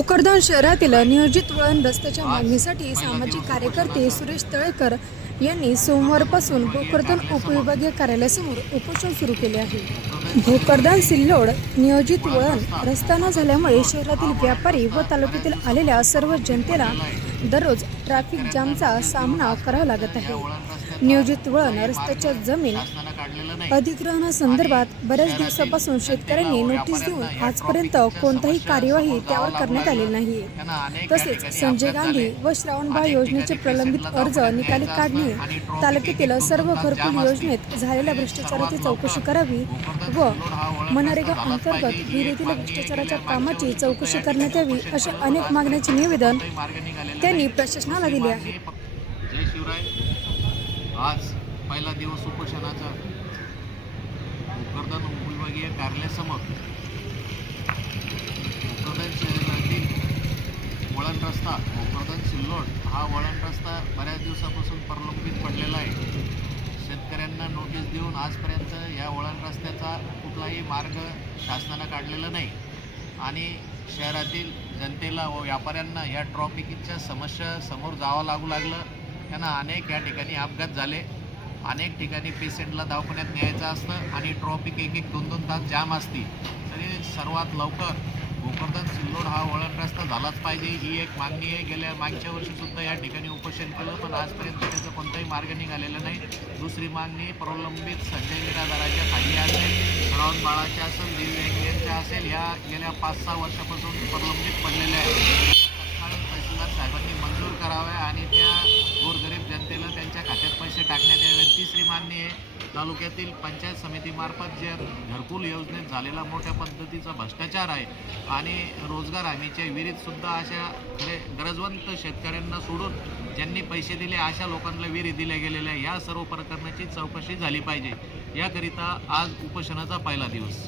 भोकरदन शहरातील नियोजित वळण रस्त्याच्या मागणीसाठी सामाजिक कार्यकर्ते सुरेश तळेकर यांनी सोमवारपासून भोकरदन उपविभागीय कार्यालयासमोर उपोषण सुरू केले आहे. भोकरदन सिल्लोड नियोजित वळण रस्ता न झाल्यामुळे शहरातील व्यापारी व तालुक्यातील आलेल्या सर्व जनतेला दररोज ट्रॅफिक जामचा सामना करावा लागत आहे. नियोजित वळण रस्त्याच्या जमीन अधिग्रहणासंदर्भात बऱ्याच दिवसापासून शेतकऱ्यांनी नोटीस देऊन आजपर्यंत कोणताही कार्यवाही त्यावर करण्यात आलेली नाही. तसेच संजय गांधी व श्रावणबाळ योजनेचे प्रलंबित अर्ज निकाली काढणे तालुक्यातील सर्व घरकुल योजनेत झालेल्या भ्रष्टाचाराची चौकशी करावी व मनरेगा अंतर्गत विहिरीतील भ्रष्टाचाराच्या कामाची चौकशी करण्यात यावी अशा अनेक मागण्याचे निवेदन त्यांनी प्रशासनाला दिले आहे. जय शिवराय. आज पहिला दिवस उपोषणाचा. भोकरदन उपविभागीय कार्यालयासमोर भोकरदन शहरातील वळण रस्ता भोकरदन सिल्लोड हा वळण रस्ता बऱ्याच दिवसापासून प्रलंबित पडलेला आहे. शेतकऱ्यांना नोटीस देऊन आजपर्यंत या वळण रस्त्याचा कुठलाही मार्ग शासनानं काढलेला नाही. आणि शहरातील जनतेला व व्यापाऱ्यांना या ट्रॉफिकच्या समस्या समोर जावं लागू लागलं. त्यांना अनेक या ठिकाणी अपघात झाले. अनेक ठिकाणी पेशंटला दवाखान्यात न्यायचं असतं आणि ट्रॉफिक एक एक दोन दोन तास जाम असते. तरी सर्वात लवकर भोकरदन सिल्लोड हा वळणग्रस्त झालाच पाहिजे. ही एक मागणी आहे. गेल्या मागच्या वर्षीसुद्धा या ठिकाणी उपोषण केलं पण आजपर्यंत त्याचा कोणताही मार्ग निघालेला नाही. दुसरी मागणी प्रलंबित संजय निराधाराच्या खाली असेल श्रावण बाळाच्या असेल देवी यांच्या असेल या गेल्या पाच सहा वर्षापासून प्रलंबित पडलेल्या आहेत. मान्य आहे. तालुक्यातील पंचायत समितीमार्फत जे घरकुल योजनेत झालेला मोठ्या पद्धतीचा भ्रष्टाचार आहे आणि रोजगार हमीच्या विहिरीतसुद्धा अशा खरे गरजवंत शेतकऱ्यांना सोडून ज्यांनी पैसे दिले अशा लोकांना विहिरी दिल्या गेलेल्या या सर्व प्रकरणाची चौकशी झाली पाहिजे. याकरिता आज उपोषणाचा पहिला दिवस.